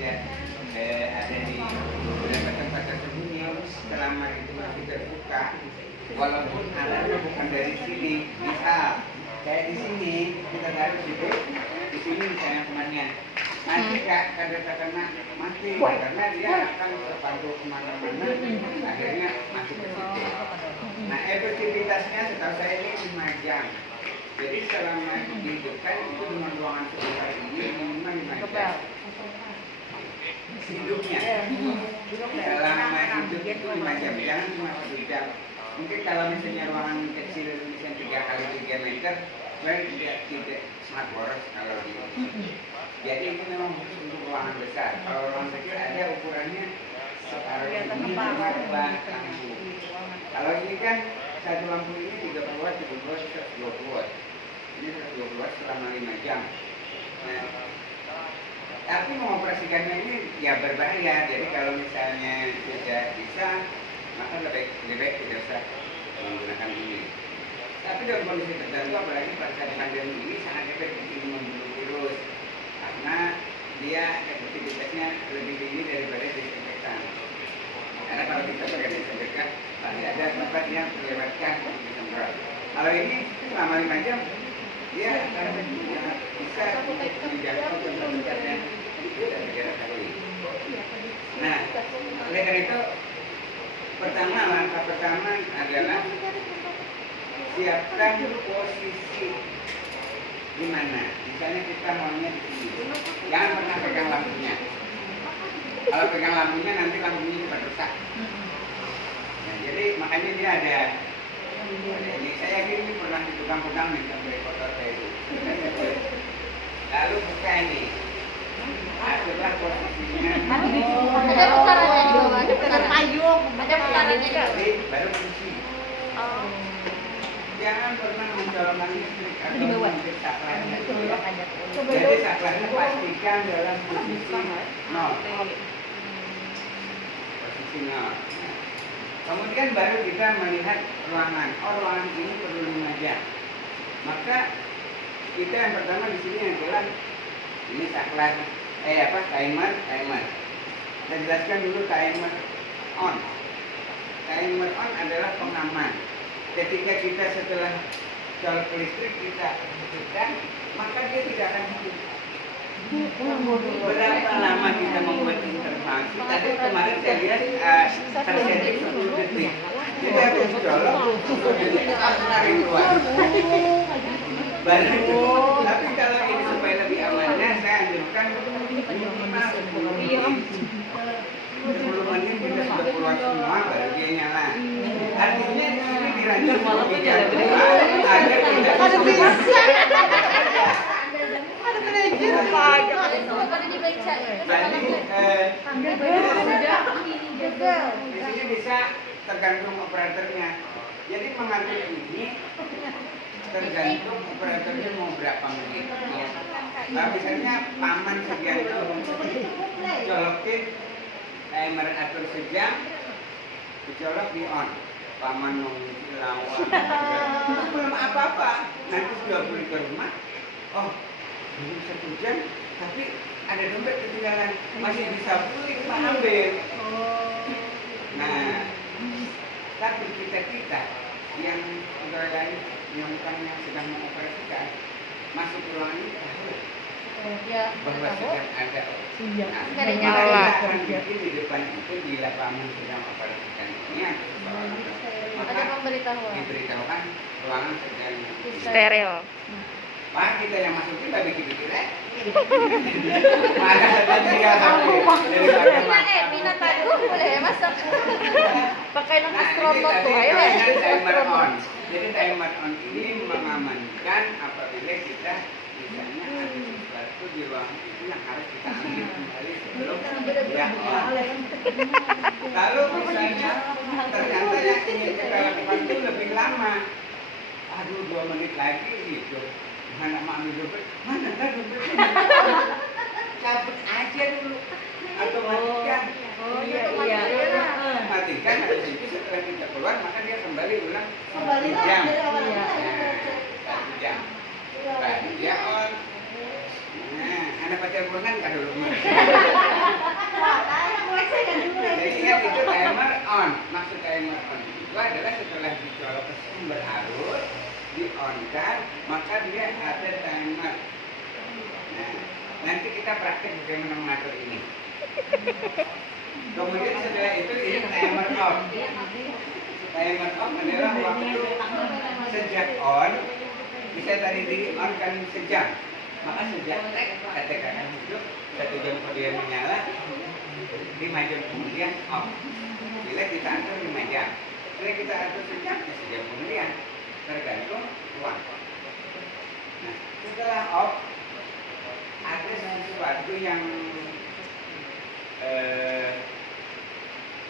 tidak ada di beberapa tempat tersembunyi selama itu masih terbuka. Walaupun anaknya bukan dari sini, misal kayak di sini kita taruh di sini misalnya temannya. Nanti karena mati karena dia akan terpantau kemana-mana, akhirnya masuk ke situ. Nah, efektivitasnya setahu saya ini 5 jam. Jadi selama dihidupkan itu dengan ruangan sebesar ini minimal 5 jam. Hidupnya selama hidup itu 5 jam, jangan cuma 1 jam. Mungkin kalau misalnya ruangan kecil misalnya 3 kali 3 meter, tidak smart boros kalau di. Jadi ini memang khusus untuk ruangan besar. Kalau ruangan kecil ada ukurannya separuh ini 5 lampu. Kalau ini kan satu lampu ini 30 watt, 30 watt, 120 watt. Ini 120 watt selama 5 jam. Nah, tapi mengoperasikannya ini ya berbahaya. Jadi kalau misalnya tidak bisa, maka lebih baik tidak usah menggunakan ini. Tapi dalam kondisi tertentu, apalagi pada pandemi ini sangat efektif ini membunuh virus karena dia efektivitasnya lebih tinggi daripada disinfektan. Karena kalau kita pakai disinfektan, pasti ada tempat yang melewatkan disemprot. Kalau ini selama 5 jam, dia akan bisa menjangkau tempat-tempat yang tidak diketahui. Nah, oleh karena itu, langkah pertama adalah siapkan posisi di mana. Misalnya kita maunya di sini. Jangan pernah pegang lampunya. Kalau pegang lampunya nanti lampunya cepat rusak. Nah, jadi makanya dia ada ini. Saya yakin ini pernah dipegang-pegang nih sampai kotor saya itu. Lalu buka ini. Adalah posisinya. Ada putarannya di bawah, ada putaran payung, ada putarannya juga. Baru kunci. Jangan pernah mencolokkan listrik atau mengintip saklarnya. Jadi saklarnya pastikan dalam posisi 0. Posisi 0. Kemudian baru kita melihat ruangan. Oh, ruangan ini perlu 5 jam. Maka kita yang pertama di sini adalah ini saklar. Timer. Kita jelaskan dulu timer on. Timer on adalah pengaman. Ketika kita setelah colok listrik kita hidupkan, maka dia tidak akan hidup. Berapa lama kita membuat intervensi? Tadi kemarin saya lihat terjadi 10 detik. Jadi habis colok 10 detik harus tarik keluar. Tapi kalau ini supaya lebih amannya, saya anjurkan minimal 10 menit. 10 menit kita sudah keluar semua, baru dia nyala. Artinya ini dirancang agar tidak ada bisa. Ada manajer pajak. Ada dibaca. Di sini bisa tergantung operatornya. Jadi mengatur ini tergantung operatornya mau berapa menit. Nah, misalnya paman Sugianto colokin timer atur sejam, dicolok di on. Paman mau lawan, belum apa-apa. Nanti sudah beli ke rumah, oh belum 1 jam, tapi ada dompet ketinggalan, masih bisa beli, ambil. Nah, tapi kita yang pegawai lain yang sedang mengoperasikan masuk ke ruangan ini tahu bahwa sedang ada. Nah, kita akan bikin di depan itu bila paman sedang mengoperasikan ini ada pemberitahuan. Diberitahukan ruangan sedang steril. Pak, kita yang masukin nggak bikin-bikin Malah dia daripada minat aku boleh masak. Pakai nang astronot tuh, ayo timer on. Jadi timer on ini mengamankan apabila kita misalnya ada sesuatu di ruangan itu yang harus kita ambil kembali sebelum dia on. Kalau misalnya ternyata yang ingin kita lakukan itu lebih lama, 2 menit lagi gitu. Mana mau ambil dompet? Mana kan dompetnya? Cabut aja dulu atau matikan. Matikan habis itu setelah kita keluar maka dia kembali ulang 1 jam. 1 jam. Baru dia on. Nah, anak pacar bulan kan dulu. adalah setelah dicolok ke sumber arus, di-on-kan, maka dia ada timer. Nah, nanti kita praktek bagaimana mengatur ini. Kemudian setelah itu ini timer off. Timer off adalah waktu sejak on, bisa tadi di-on-kan sejam. Maka sejak ketika akan hidup, 1 jam kemudian menyala, 5 jam kemudian off. Bila kita atur 5 jam, bila kita atur sejam, ya sejam kemudian, tergantung uang. Nah, setelah off, ada sesuatu yang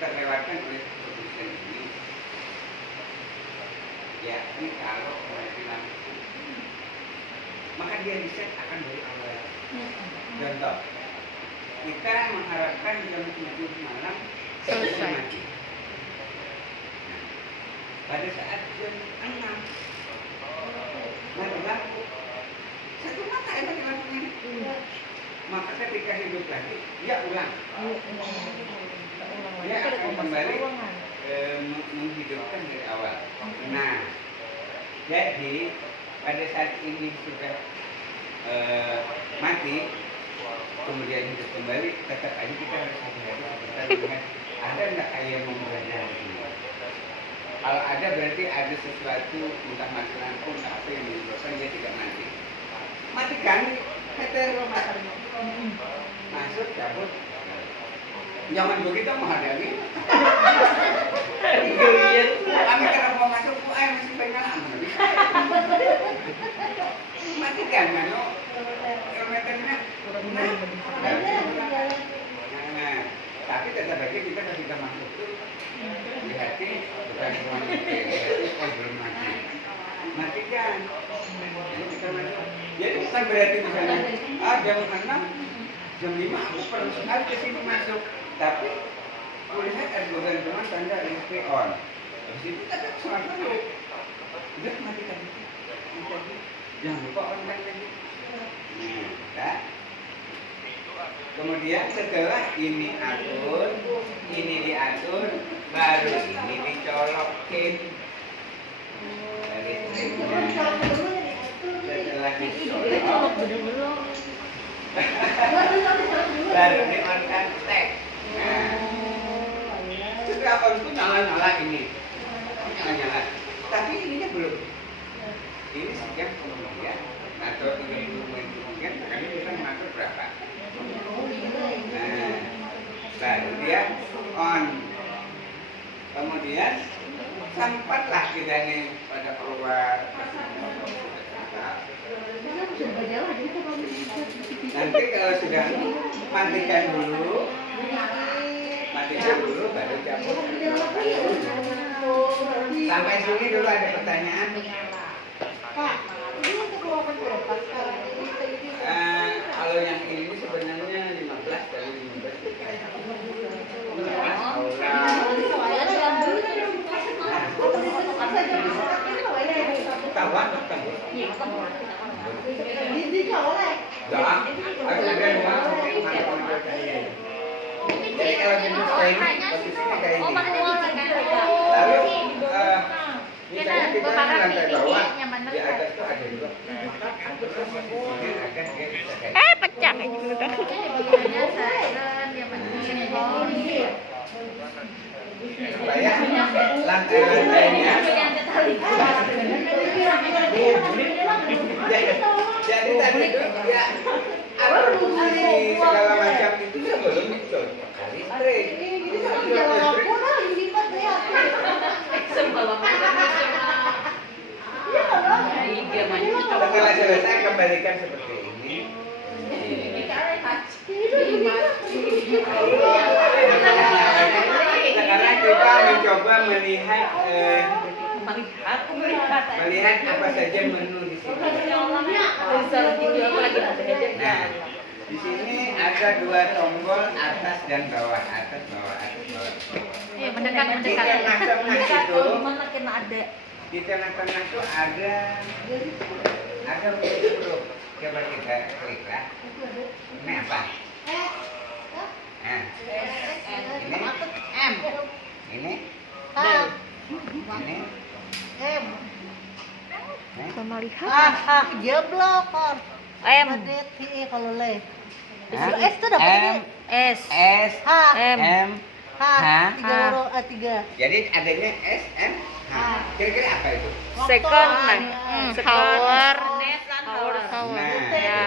terlewatkan oleh produsen ini. Ya, ini kalau mati lampu, maka dia riset akan dari awal. Contoh, kita mengharapkan jam 7 malam selesai mati. Nah, pada saat jam 6 mati lampu, satu mata ya mati lampunya. Maka ketika hidup lagi, dia ulang. Dia akan kembali menghidupkan dari awal. Nah, jadi pada saat ini sudah mati, kemudian hidup kembali, tetap aja kita harus hati-hati. Kita melihat ada nggak ayam memudahnya di sini. Kalau ada berarti ada sesuatu, entah mati lampu, entah apa yang menyebabkan dia tidak mati. Matikan, heter masuk, cabut. Jangan begitu menghadapi. Kami kalau mau masuk, air masih banyak lama. Matikan, mano. Kilometernya. Nah, tapi tetap aja kita ketika masuk itu hati bukan cuma belum mati. Matikan. Jadi kita masuk. Jadi bukan berarti misalnya jam 6, jam 5 aku perlu sekali ke sini masuk. Tapi kulihat ada kegantungan tanda display on. Di situ kita sholat dulu. Udah matikan. Jangan lupa on lagi. Nah, kemudian setelah ini atur, ini diatur, baru ini dicolokin. Setelah dicolok, baru di on kan tek. Nah, setelah on itu nyala-nyala ini, nyala-nyala. Tapi ininya belum. Ini sekian kemudian atau 30 menit kemudian, kami bisa mengatur berapa. Nah, baru dia on. Kemudian sempatlah kita nih pada keluar. Nanti kalau sudah matikan dulu, baru cabut. Sampai sini dulu ada pertanyaan. Pak, ini untuk keluarkan berapa sekarang? Kalau yang ini sebenarnya 15 kali 15. Tawa. Jadi kalau jenis kain posisinya kayak ini. Lalu misalnya kita lantai bawah, di atas itu ada juga. Pecah kayak gitu. Supaya lantai-lantainya jadi tadi itu ya atur posisi segala macam itu sebelum itu listrik. Setelah selesai kembalikan seperti ini. Sekarang kita mencoba melihat apa saja menu di sini. Nah, di sini ada 2 tombol atas dan bawah, atas bawah, atas bawah. Mendekat. Di tengah-tengah itu, ada. di tengah-tengah itu ada huruf. Coba kita klik lah. Ini apa? Nah, ini M. ini A. Ini. Sama lihat. Jeblok kon. M. Menit kalau le. Hah? S tuh dapat M S. S H. M. M H. H. 3 huruf A3. Jadi adanya S M H. Kira-kira apa itu? Second. Power. Power. Nah. Ya.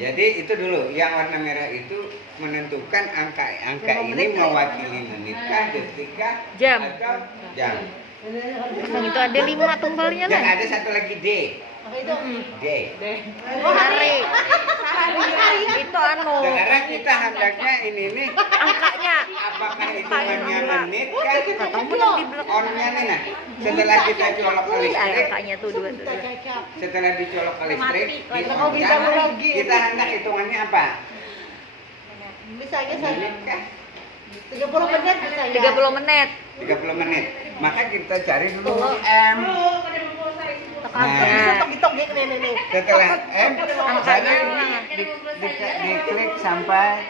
Jadi itu dulu yang warna merah itu menentukan angka ini mewakili menitkah, detikkah, Jam. atau jam. Yang itu ada 5 tumbalnya Dan lah. ada satu lagi D. Apa itu? D. Hari. Itu anu. Sekarang kita hendaknya ini nih Angkanya. apakah hitungannya menit kah? Atau belum di blok. On-nya nih nah. Setelah kita colok ke listrik, Angkanya tuh 2 tuh. setelah dicolok ke listrik, Mau ditambah lagi. kita hendak hitungannya apa? Misalnya Menit kah? 30 menit misalnya. 30 menit. 30 menit. Maka kita cari dulu M. Bisa tok nih. Setelah M, Angkanya diklik sampai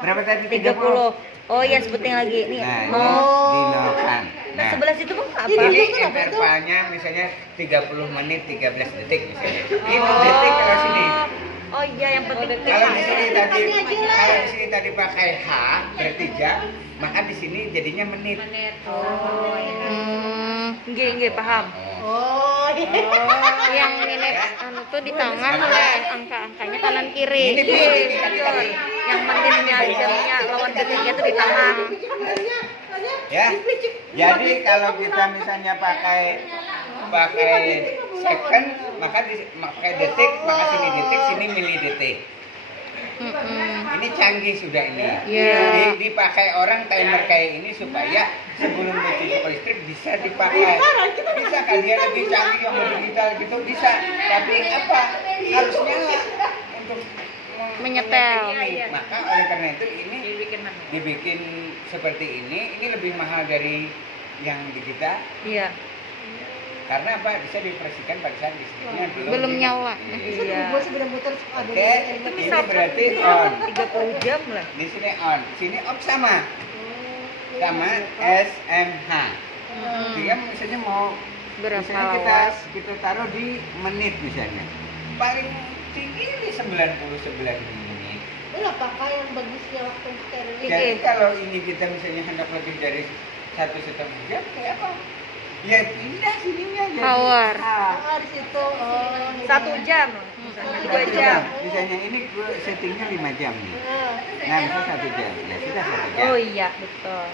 berapa tadi? 30. Oh iya, sebutin lagi. Nih. Nah, ini Oh. dinokan. Nah, Sebelah situ Bang apa? ini itu apa itu? intervalnya misalnya 30 menit 13 detik misalnya. Ini detik terus ini. Oh iya, yang penting Kalau di sini tadi pakai H berarti jam, maka di sini jadinya menit. Nggih, paham. Oh, Yang ini anu tuh di tengah oleh angka-angkanya kanan kiri. Ini Betul. Yang menitnya jamnya lawan detiknya tuh di tengah. Ya. Jadi kalau kita misalnya pakai second, maka pakai detik, maka sini detik, sini milidetik. Ini canggih sudah ini. Iya. Dipakai orang timer kayak ini supaya sebelum dicuci listrik bisa dipakai. Bisa kan dia lebih canggih yang digital gitu bisa. Tapi apa? Harus nyala untuk Menyetel. ini. Maka oleh karena itu ini dibikin seperti ini lebih mahal dari yang digital. Iya. Karena apa? Bisa dioperasikan pada saat listriknya Belum nyala. Iya. Gua sebenarnya muter ada. Oke, ini berarti on. 30 jam lah. Di sini on, sini off sama SMH. Dia misalnya mau Berapa misalnya lawas? kita taruh di menit misalnya. Paling tinggi di 99 menit. Ini apakah yang bagusnya waktu steril? Jadi kalau ini kita misalnya hendak lebih dari 1,5 jam kayak apa? Ya pindah sininya jadi Power. Di situ. Oh, 1 jam. 2 jam. Misalnya ini gue settingnya 5 jam nih. Nah, misalnya 1 jam. Ya sudah 1 jam. Oh iya, betul.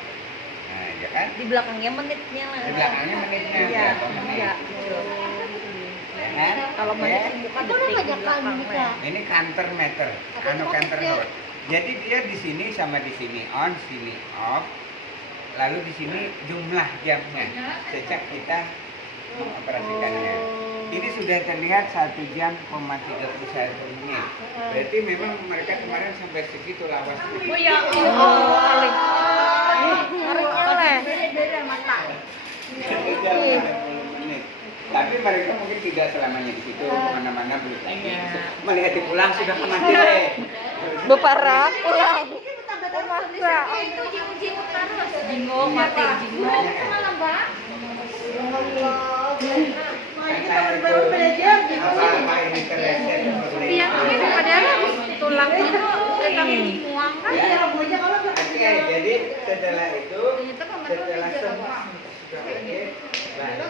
Nah, ya kan? Di belakangnya menitnya lah. Di belakangnya menitnya Iya, berapa menit? iya, betul. Ya kan? Kalau menit Ya. di muka Itu detik di namanya belakang. kanita. Ini counter meter, counter hour. Jadi dia di sini sama di sini on, sini off. Lalu di sini jumlah jamnya sejak kita mengoperasikannya. Ini sudah terlihat 1 jam, 31 menit. Berarti memang mereka kemarin sampai segitu lawasnya. Oh iya. Oh, kali. Harusnya lah. Iya. Menit. Tapi mereka mungkin tidak selamanya di situ, kemana-mana belum lagi. Melihat di pulang sudah kemati deh. Beparah pulang. Itu jingung terus. Jingung mati, jingung. Apa ini kereset? Iya, ini padahal habis tulang itu kami dimuang kan. Oke, jadi setelah itu, setelah semua sudah oke, baru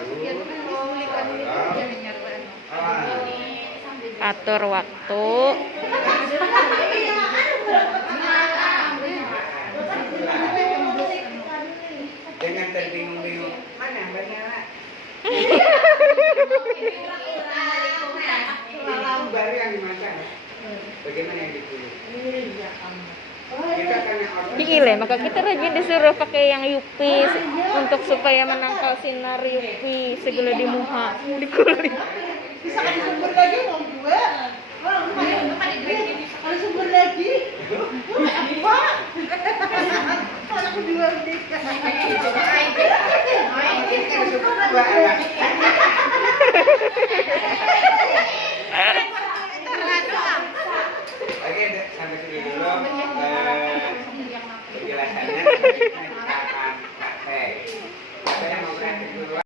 Atur waktu. dengan terbingung-bingung mana Mbak Nyala? Itu baru yang dimasak. Bagaimana yang dipilih? Kita kan yang order. Gile, maka kita rajin disuruh pakai yang UV untuk supaya menangkal sinar UV segala di muka, di kulit. Bisa kan sumber lagi mau gue. Ada sumber lagi. Apa? Aku dua dik. Oke, sampai sini dulu penjelasannya.